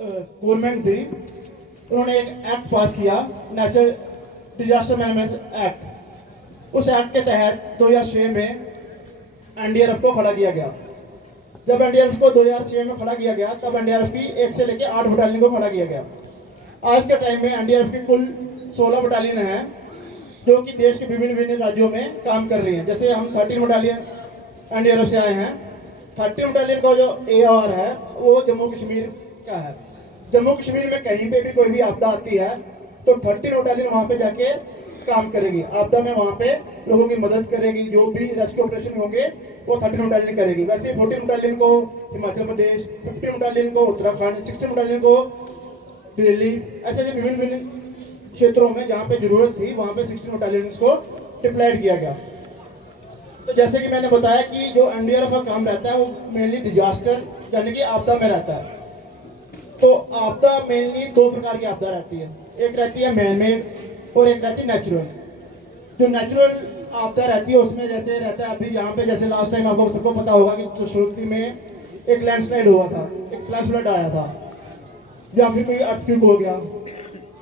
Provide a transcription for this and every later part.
Government थी, उन्होंने एक एक्ट पास किया, नेचुरल डिजास्टर मैनेजमेंट एक्ट। उस एक्ट के तहत 2006 में एनडीआरएफ को खड़ा किया गया। जब एनडीआरएफ को 2006 में खड़ा किया गया, तब एनडीआरएफ की 1 से लेकर 8 बटालियन को खड़ा किया गया। आज के टाइम में एनडीआरएफ की कुल 16 बटालियन हैं, जो कि देश के विभिन्न विभिन्न राज्यों में काम कर रही हैं। जैसे हम 13 बटालियन एनडीआरएफ से आए हैं। 13 बटालियन का जो एआर है वो जम्मू कश्मीर का है। जम्मू कश्मीर में कहीं पे भी कोई भी आपदा आती है तो 13 बटालियन वहाँ पे जाके काम करेगी। आपदा में वहाँ पे लोगों की मदद करेगी, जो भी रेस्क्यू ऑपरेशन होंगे वो 13 बटालियन करेगी। वैसे 14 बटालियन को हिमाचल प्रदेश, 15 बटालियन को उत्तराखंड, 16 बटालियन को दिल्ली, ऐसे विभिन्न विभिन्न क्षेत्रों में जहाँ पे जरूरत थी वहाँ पे 16 बटालियन को डिप्लॉयड किया गया। तो जैसे कि मैंने बताया कि जो एनडीआरएफ का काम रहता है वो मेनली डिजास्टर यानी कि आपदा में रहता है। तो आपदा मेनली 2 प्रकार की आपदा रहती है, एक रहती है मैन मेड और एक रहती है नेचुरल। जो नेचुरल आपदा रहती है उसमें जैसे रहता है अभी यहाँ पे, जैसे लास्ट टाइम आपको सबको पता होगा कि सुरती में एक लैंडस्लाइड हुआ था, एक फ्लैश फ्लड आया था, या फिर कोई अर्थक्वेक हो गया।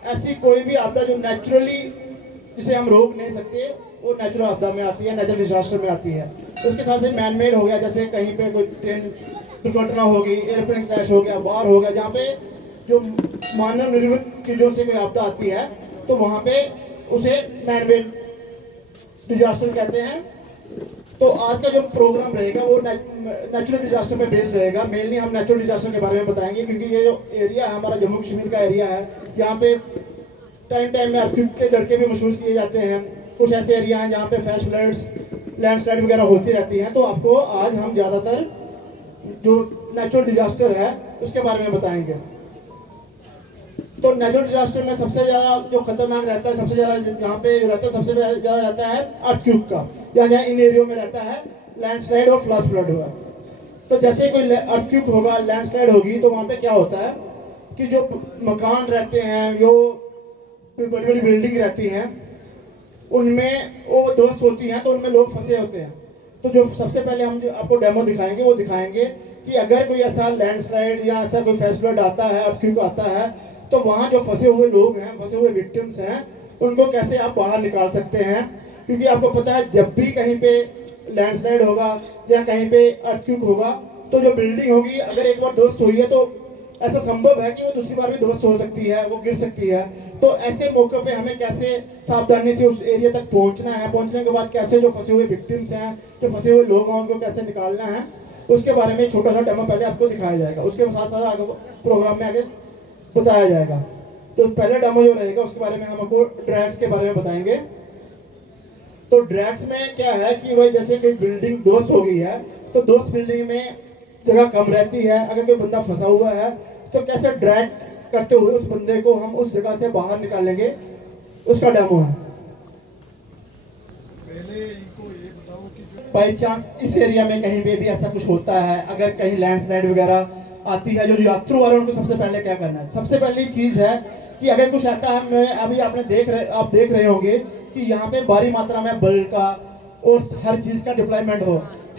ऐसी कोई भी आपदा जो नेचुरली जिसे हम रोक नहीं सकते वो नेचुरल आपदा में आती है, नेचुरल डिजास्टर में आती है। तो उसके साथ से मैन मेड हो गया, जैसे कहीं पे कोई ट्रेन दुर्घटना होगी, एयरप्लेन क्रैश हो गया, वार हो गया, जहाँ पे जो मानव निर्मित चीज़ों से कोई आपदा आती है तो वहाँ पे उसे मैन मेड डिजास्टर कहते हैं। तो आज का जो प्रोग्राम रहेगा वो नेचुरल डिजास्टर पे बेस्ड रहेगा। मेनली हम नेचुरल डिजास्टर के बारे में बताएंगे, क्योंकि ये जो एरिया है हमारा जम्मू कश्मीर का एरिया है, यहाँ पे टाइम टाइम में अर्थक्वेक के झटके भी महसूस किए जाते हैं। कुछ ऐसे एरिया हैं जहाँ पे फ्लैश फ्लड्स, लैंडस्लाइड वगैरह होती रहती हैं। तो आपको आज हम ज़्यादातर जो नेचुरल डिजास्टर है उसके बारे में बताएंगे। तो नेचुरल डिजास्टर में सबसे ज़्यादा जो खतरनाक रहता है, सबसे ज़्यादा यहाँ पे रहता है, सबसे ज़्यादा रहता है अर्थक्वेक का, या जहाँ इन एरियो में रहता है लैंडस्लाइड और फ्लैश फ्लड हुआ। तो जैसे कोई अर्थक्वेक होगा, लैंडस्लाइड होगी, तो वहाँ पे क्या होता है कि जो मकान रहते हैं, जो बड़ी बड़ी बिल्डिंग रहती हैं, उनमें वो ध्वस्त होती हैं, तो उनमें लोग फंसे होते हैं। तो जो सबसे पहले हम जो आपको डेमो दिखाएंगे वो दिखाएंगे कि अगर कोई ऐसा लैंडस्लाइड या ऐसा कोई फ्लैश फ्लड आता है, अर्थक्वेक आता है, तो वहाँ जो फंसे हुए लोग हैं, फंसे हुए विक्टिम्स हैं, उनको कैसे आप बाहर निकाल सकते हैं। क्योंकि आपको पता है जब भी कहीं पे लैंडस्लाइड होगा या कहीं पे अर्थक्वेक होगा तो जो बिल्डिंग होगी अगर एक बार ध्वस्त हुई है तो ऐसा संभव है कि वो दूसरी बार भी ध्वस्त हो सकती है, वो गिर सकती है। तो ऐसे मौके पे हमें कैसे सावधानी से उस एरिया तक पहुंचना है, पहुंचने के बाद कैसे जो फंसे हुए विक्टिम्स हैं, जो फंसे हुए लोग हैं, उनको कैसे निकालना है, उसके बारे में छोटा सा डेमो पहले आपको दिखाया जाएगा। उसके साथ साथ आगे प्रोग्राम में आगे बताया जाएगा। तो पहले डेमो जो रहेगा उसके बारे में हम आपको ड्रैग्स के बारे में बताएंगे। तो ड्रैग्स में क्या है कि भाई जैसे कोई बिल्डिंग ध्वस्त हो गई है तो ध्वस्त बिल्डिंग में जगह कम रहती है, अगर कोई बंदा फंसा हुआ है तो कैसे ड्रैग करते हुए उस बंदे को हम उस जगह से बाहर निकालेंगे, उसका डेमो है। बाई चांस इस एरिया में कहीं पे भी ऐसा कुछ होता है, अगर कहीं लैंडस्लाइड वगैरह आती है, जो यात्रु वाले उनको सबसे पहले क्या करना है? सबसे पहली चीज है कि अगर कुछ आता है, मैं अभी आप देख रहे होंगे कि यहाँ पे भारी मात्रा में बल का और हर चीज का डिप्लॉयमेंट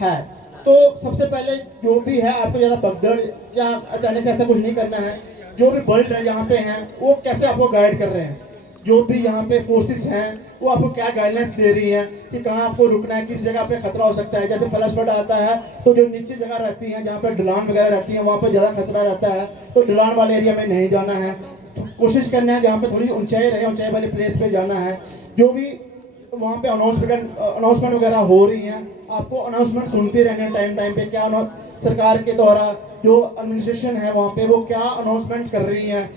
है। तो सबसे पहले जो भी है आपको ज़्यादा भगदड़ या अचानक से ऐसा कुछ नहीं करना है। जो भी बल्ट है यहाँ पे हैं वो कैसे आपको गाइड कर रहे हैं, जो भी यहाँ पे फोर्सेस हैं वो आपको क्या गाइडलाइंस दे रही हैं कि कहाँ आपको रुकना है, किस जगह पे खतरा हो सकता है। जैसे फ्लैश फ्लड आता है तो जो नीचे जगह रहती है जहाँ पे ढलान वगैरह रहती है वहाँ पर ज़्यादा खतरा रहता है, तो ढलान वाले एरिया में नहीं जाना है। तो कोशिश करना है जहाँ पे थोड़ी ऊंचाई रहे, ऊंचाई वाले प्लेस पे जाना है। जो भी वहाँ पे अनाउंसमेंट वगैरह हो रही हैं, आपको अनाउंसमेंट सुनते रहने टाइम टाइम पे, क्या सरकार के द्वारा जो एडमिनिस्ट्रेशन है वहाँ पे वो क्या अनाउंसमेंट कर रही हैं,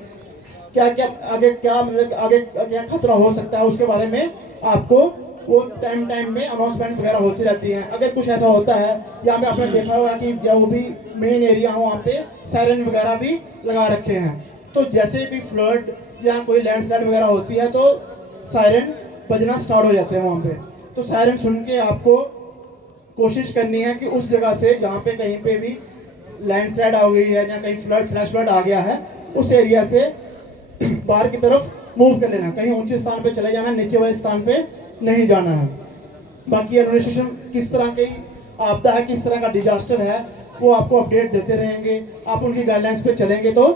क्या क्या आगे क्या मतलब आगे क्या खतरा हो सकता है, उसके बारे में आपको वो टाइम टाइम में अनाउंसमेंट वगैरह होती रहती हैं। अगर कुछ ऐसा होता है, यहाँ पे आपने देखा होगा कि जो भी मेन एरिया हो वहाँ पे सायरन वगैरह भी लगा रखे हैं। तो जैसे भी फ्लड या कोई लैंडस्लाइड वगैरह होती है तो सायरन बजना स्टार्ट हो जाते हैं वहाँ पे। तो सायरन सुन के आपको कोशिश करनी है कि उस जगह से जहाँ पे कहीं पे भी लैंडस्लाइड आ गई है या कहीं फ्लैश फ्लड आ गया है, उस एरिया से बाहर की तरफ मूव कर लेना, कहीं ऊंचे स्थान पे चले जाना, नीचे वाले स्थान पे नहीं जाना है। बाकी एडमिनिस्ट्रेशन किस तरह की आपदा है, किस तरह का डिजास्टर है, वो आपको अपडेट देते रहेंगे। आप उनकी गाइडलाइंस पे चलेंगे तो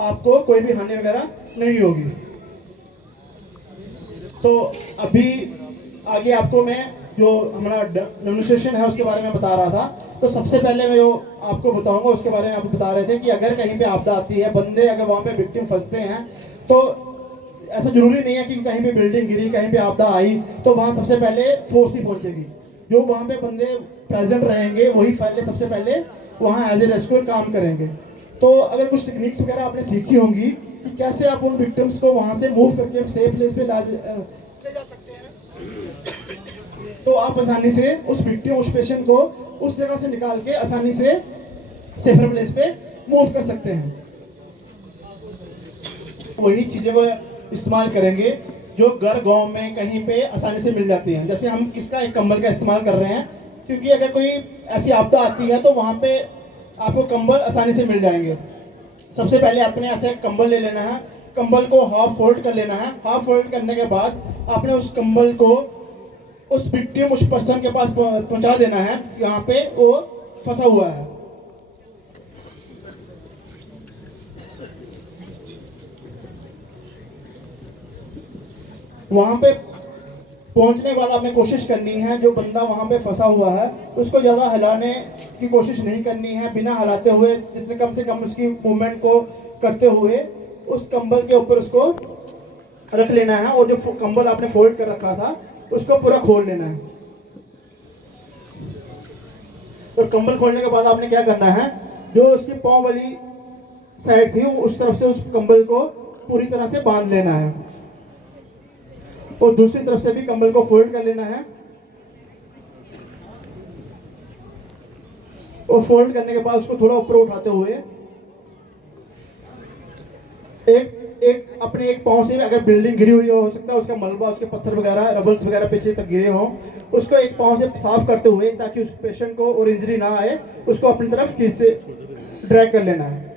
आपको कोई भी हानि वगैरह नहीं होगी। तो अभी आगे आपको मैं जो हमारा डेमोन्स्ट्रेशन है उसके बारे में बता रहा था। तो सबसे पहले मैं जो आपको बताऊंगा उसके बारे में आप बता रहे थे कि अगर कहीं पे आपदा आती है, बंदे अगर वहाँ पे विक्टिम फंसते हैं, तो ऐसा जरूरी नहीं है कि कहीं पे बिल्डिंग गिरी, कहीं पे आपदा आई तो वहाँ सबसे पहले फोर्स ही पहुंचेगी। जो वहाँ पे बंदे प्रेजेंट रहेंगे वही पहले सबसे पहले वहाँ एज ए रेस्क्यूअर काम करेंगे। तो अगर कुछ टेक्निक्स वगैरह आपने सीखी होंगी कि कैसे आप उन विक्टिम्स को वहाँ से मूव करके सेफ प्लेस पे ले जा सकते हैं, तो आप आसानी से उस विक्टिम, उस पेशेंट को उस जगह से निकाल के आसानी से सेफर प्लेस पे मूव कर सकते हैं। वही चीज़ों को इस्तेमाल करेंगे जो घर गांव में कहीं पे आसानी से मिल जाती हैं। जैसे हम किसका, एक कंबल का इस्तेमाल कर रहे हैं, क्योंकि अगर कोई ऐसी आपदा आती है तो वहाँ पे आपको कंबल आसानी से मिल जाएंगे। सबसे पहले आपने ऐसे कंबल ले लेना है, कंबल को हाफ फोल्ड कर लेना है। हाफ फोल्ड करने के बाद आपने उस कंबल को उस विक्टिम, उस पर्सन के पास पहुंचा देना है जहाँ पे वो फंसा हुआ है। वहां पे पहुंचने के बाद आपने कोशिश करनी है जो बंदा वहां पे फंसा हुआ है उसको ज़्यादा हिलाने की कोशिश नहीं करनी है। बिना हिलाते हुए, जितने कम से कम उसकी मूवमेंट को करते हुए उस कंबल के ऊपर उसको रख लेना है और जो कंबल आपने फोल्ड कर रखा था उसको पूरा खोल लेना है। और कंबल खोलने के बाद आपने क्या करना है, जो उसकी पाँव वाली साइड थी उस तरफ से उस कंबल को पूरी तरह से बांध लेना है और दूसरी तरफ से भी कंबल को फोल्ड कर लेना है। और फोल्ड करने के बाद उसको थोड़ा ऊपर उठाते हुए एक अपने एक पांव से, अगर बिल्डिंग गिरी हुई हो सकता है उसका मलबा, उसके पत्थर वगैरह, रबल्स वगैरह पीछे तक गिरे हों, उसको एक पांव से साफ करते हुए ताकि उस पेशेंट को और इंजरी ना आए, उसको अपनी तरफ खींच से ड्रैग कर लेना है।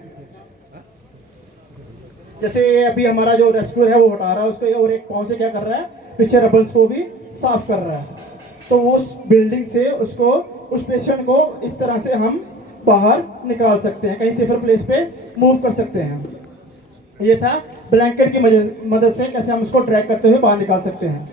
जैसे अभी हमारा जो रेस्क्यूअर है वो हटा रहा है उसको, और एक पांव से क्या कर रहा है, पीछे रबल्स को भी साफ कर रहा है। तो उस बिल्डिंग से उसको, उस पेशेंट को इस तरह से हम बाहर निकाल सकते हैं, कहीं सेफर प्लेस पे मूव कर सकते हैं। ये था ब्लैंकेट की मदद से कैसे हम उसको ड्रैग करते हुए बाहर निकाल सकते हैं।